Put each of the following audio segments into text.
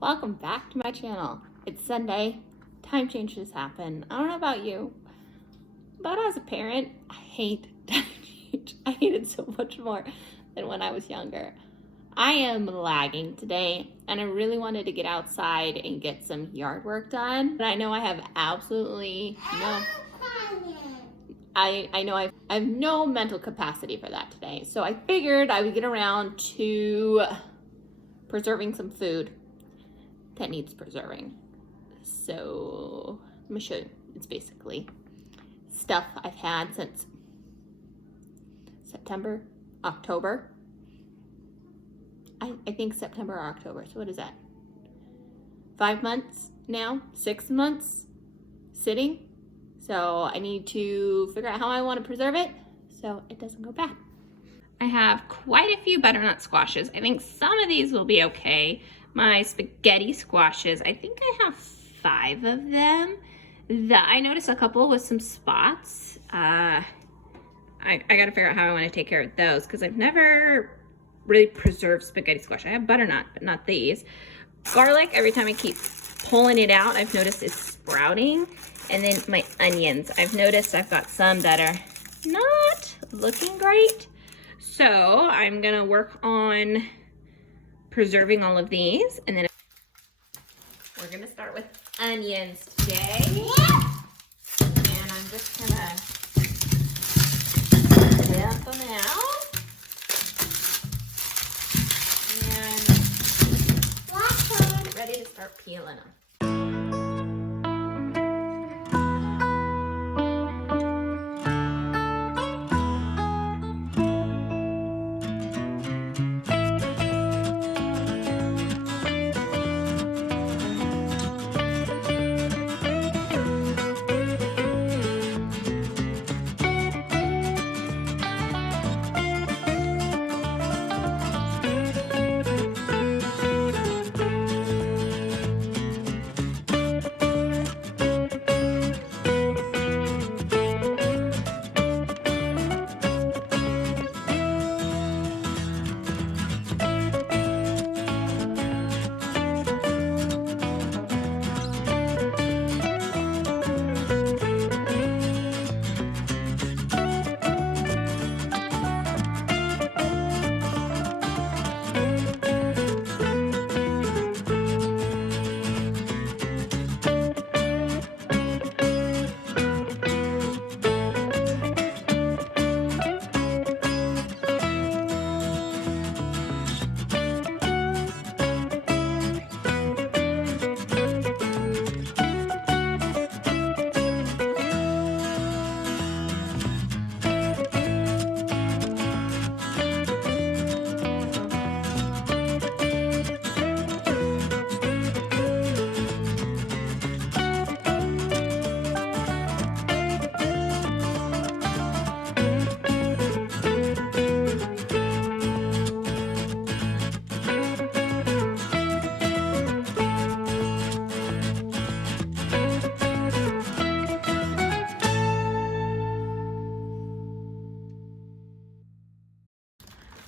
Welcome back to my channel. It's Sunday. Time changes happen. I don't know about you, but as a parent, I hate time change. I hate it so much more than when I was younger. I am lagging today, and I really wanted to get outside and get some yard work done, but I know I have absolutely no... I know I have no mental capacity for that today, so I figured I would get around to preserving some food that needs preserving. So let me show you. It's basically stuff I've had since September, October. I think September or October. So what is that? 5 months now, 6 months sitting. So I need to figure out how I want to preserve it so it doesn't go bad. I have quite a few butternut squashes. I think some of these will be okay. My spaghetti squashes, I think I have 5 of them. I noticed a couple with some spots. I gotta figure out how I want to take care of those because I've never really preserved spaghetti squash. I have butternut, but not these. Garlic, every time I keep pulling it out, I've noticed it's sprouting. And then my onions, I've noticed I've got some that are not looking great. So I'm gonna work on preserving all of these, and then we're gonna start with onions today. And I'm just gonna dip them out. And get ready to start peeling them.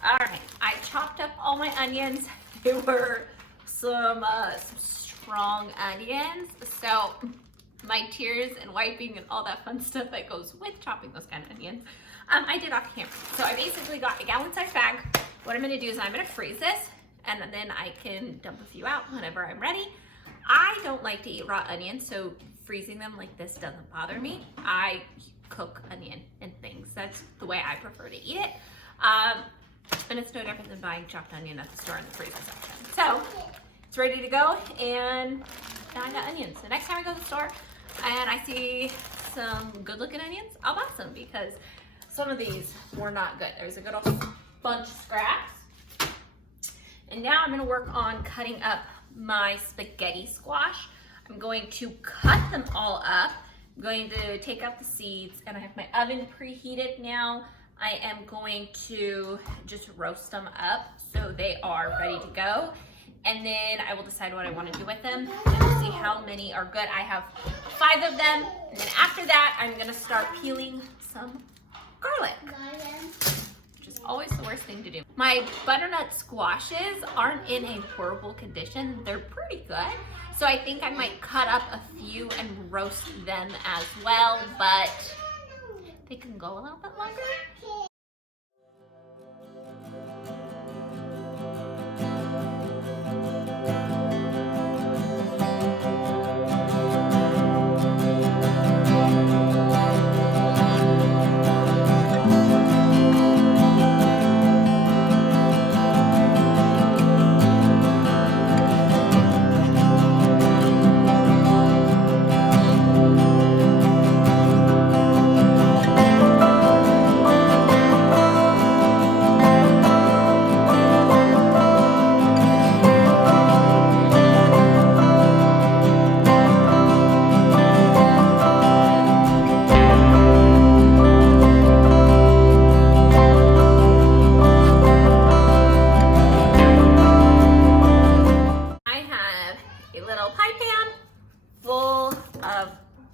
All right, I chopped up all my onions. They were some strong onions. So my tears and wiping and all that fun stuff that goes with chopping those kind of onions, I did off camera. So I basically got a gallon-sized bag. What I'm gonna do is I'm gonna freeze this, and then I can dump a few out whenever I'm ready. I don't like to eat raw onions, so freezing them like this doesn't bother me. I cook onion and things. That's the way I prefer to eat it. And it's no different than buying chopped onion at the store in the freezer section. So it's ready to go, and now I got onions. The next time I go to the store and I see some good looking onions, I'll buy some because some of these were not good. There's a good old bunch of scraps. And now I'm gonna work on cutting up my spaghetti squash. I'm going to cut them all up. I'm going to take out the seeds, and I have my oven preheated now. I am going to just roast them up so they are ready to go. And then I will decide what I want to do with them and see how many are good. I have 5 of them. And then after that, I'm going to start peeling some garlic. Just always the worst thing to do. My butternut squashes aren't in a horrible condition. They're pretty good. So I think I might cut up a few and roast them as well, but they can go a little bit longer.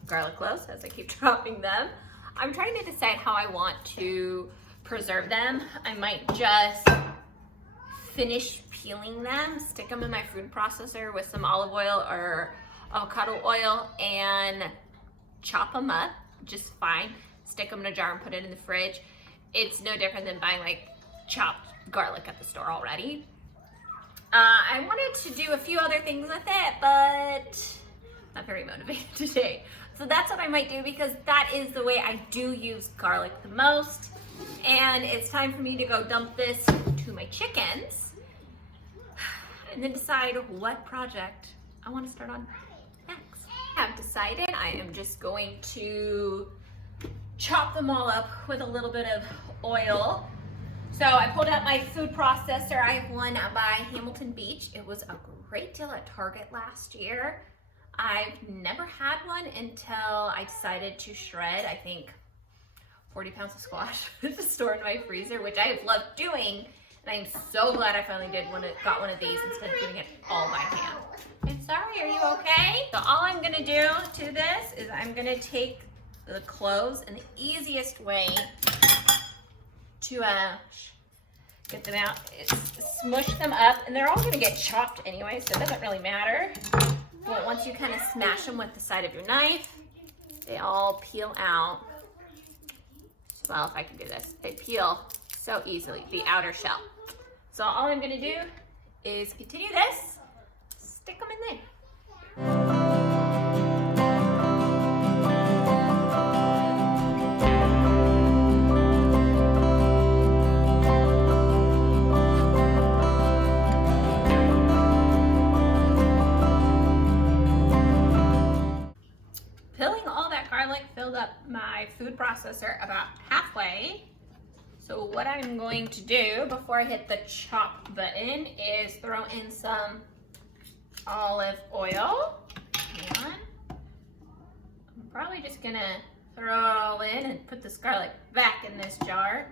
Garlic cloves as I keep dropping them. I'm trying to decide how I want to preserve them. I might just finish peeling them, stick them in my food processor with some olive oil or avocado oil and chop them up just fine. Stick them in a jar and put it in the fridge. It's no different than buying like chopped garlic at the store already. I wanted to do a few other things with it, but not very motivated today. So that's what I might do because that is the way I do use garlic the most. And it's time for me to go dump this to my chickens and then decide what project I want to start on next. I have decided I am just going to chop them all up with a little bit of oil. So I pulled out my food processor. I have one by Hamilton Beach. It was a great deal at Target last year. I've never had one until I decided to shred, I think, 40 pounds of squash to store in my freezer, which I have loved doing. And I'm so glad I finally got one of these instead of doing it all by hand. I'm sorry, are you okay? So all I'm gonna do to this is I'm gonna take the cloves, and the easiest way to get them out is smush them up, and they're all gonna get chopped anyway, so it doesn't really matter. But once you kind of smash them with the side of your knife, they all peel out. Well, if I can do this, they peel so easily, the outer shell. So all I'm gonna do is continue this, stick them in there. Filled up my food processor about halfway. So what I'm going to do before I hit the chop button is throw in some olive oil. And I'm probably just gonna throw in and put this garlic back in this jar.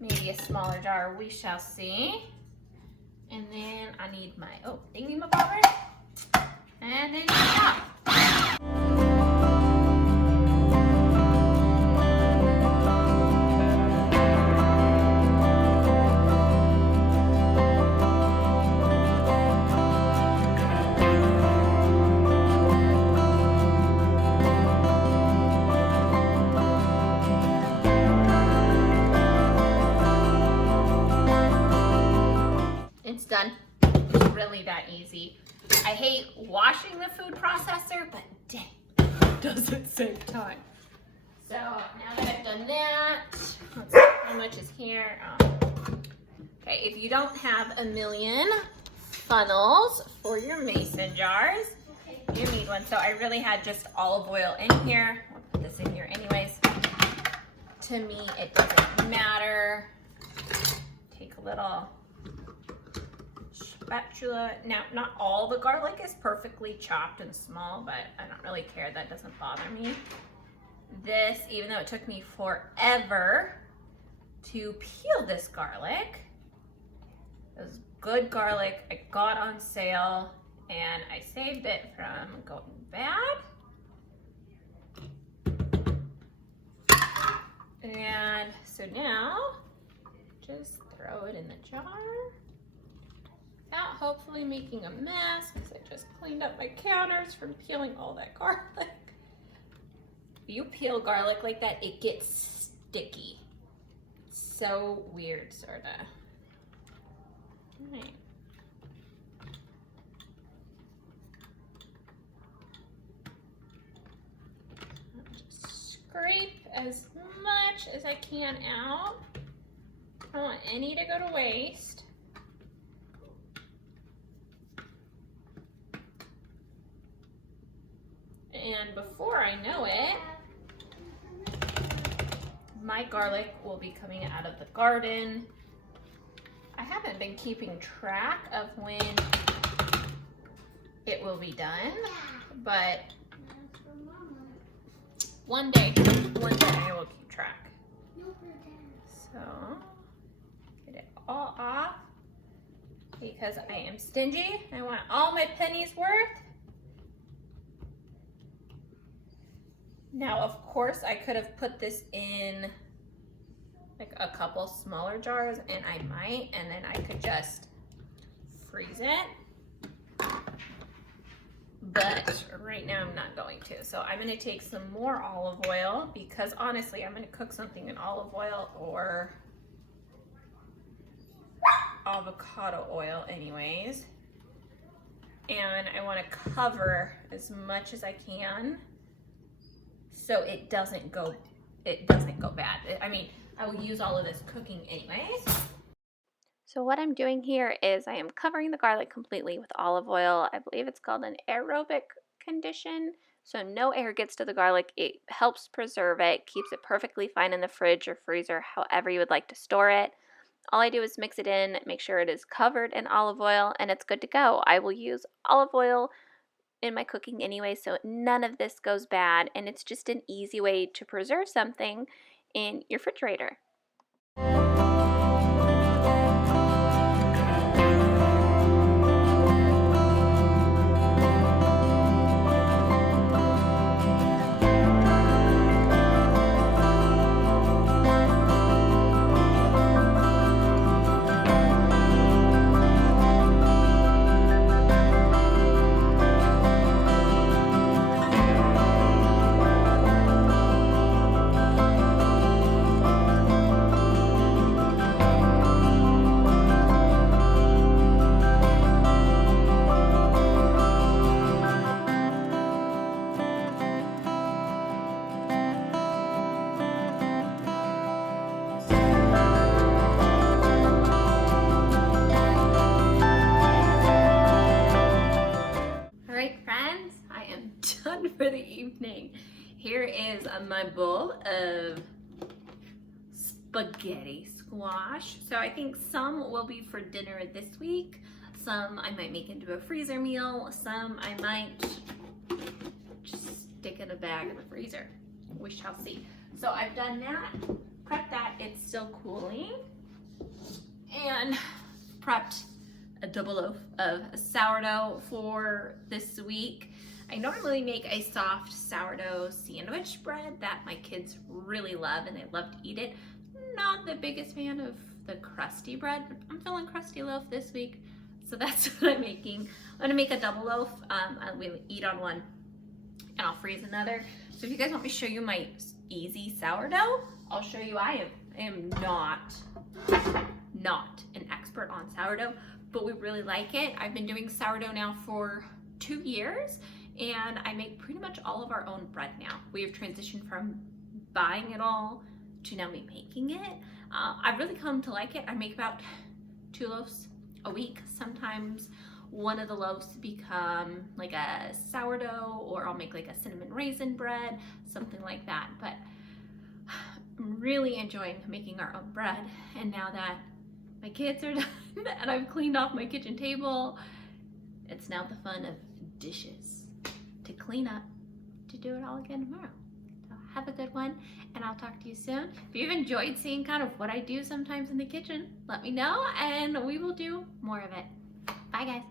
Maybe a smaller jar, we shall see. And then I need my, thingy-mabobber. And then chop. It's done. It's really that easy. I hate washing the food processor, but dang, does it save time. So now that I've done that, let's see how much is here. Okay, if you don't have a million funnels for your mason jars, you need one. So I really had just olive oil in here. I'll put this in here anyways. To me, it doesn't matter. Take a little spatula. Now, not all the garlic is perfectly chopped and small, but I don't really care. That doesn't bother me. This, even though it took me forever to peel this garlic, it was good garlic. I got on sale and I saved it from going bad. And so now, just throw it in the jar. Without hopefully making a mess, because I just cleaned up my counters from peeling all that garlic. If you peel garlic like that, it gets sticky. It's so weird, sorta. All right. Just scrape as much as I can out. I don't want any to go to waste. And before I know it, my garlic will be coming out of the garden. I haven't been keeping track of when it will be done, but one day I will keep track. So, get it all off because I am stingy. I want all my pennies worth. Now, of course, I could have put this in like a couple smaller jars, and I might, and then I could just freeze it. But right now I'm not going to. So I'm gonna take some more olive oil because honestly, I'm gonna cook something in olive oil or avocado oil anyways. And I wanna cover as much as I can so it doesn't go bad. I mean, I will use all of this cooking anyways. So what I'm doing here is I am covering the garlic completely with olive oil. I believe it's called an aerobic condition. So no air gets to the garlic. It helps preserve it, keeps it perfectly fine in the fridge or freezer, however you would like to store it. All I do is mix it in, make sure it is covered in olive oil, and it's good to go. I will use olive oil in my cooking anyway, so none of this goes bad, and it's just an easy way to preserve something in your refrigerator. For the evening. Here is my bowl of spaghetti squash. So I think some will be for dinner this week. Some I might make into a freezer meal. Some I might just stick in a bag in the freezer. We shall see. So I've done that, prepped that. It's still cooling, and prepped a double loaf of sourdough for this week. I normally make a soft sourdough sandwich bread that my kids really love and they love to eat it. Not the biggest fan of the crusty bread, but I'm feeling crusty loaf this week, so that's what I'm making. I'm gonna make a double loaf. We'll eat on one and I'll freeze another. So if you guys want me to show you my easy sourdough, I'll show you. I am not an expert on sourdough, but we really like it. I've been doing sourdough now for 2 years. And I make pretty much all of our own bread now. We have transitioned from buying it all to now me making it. I've really come to like it. I make about 2 loaves a week. Sometimes one of the loaves become like a sourdough, or I'll make like a cinnamon raisin bread, something like that. But I'm really enjoying making our own bread. And now that my kids are done and I've cleaned off my kitchen table, it's now the fun of dishes to clean up, to do it all again tomorrow. So have a good one, and I'll talk to you soon. If you've enjoyed seeing kind of what I do sometimes in the kitchen, let me know, and we will do more of it. Bye guys.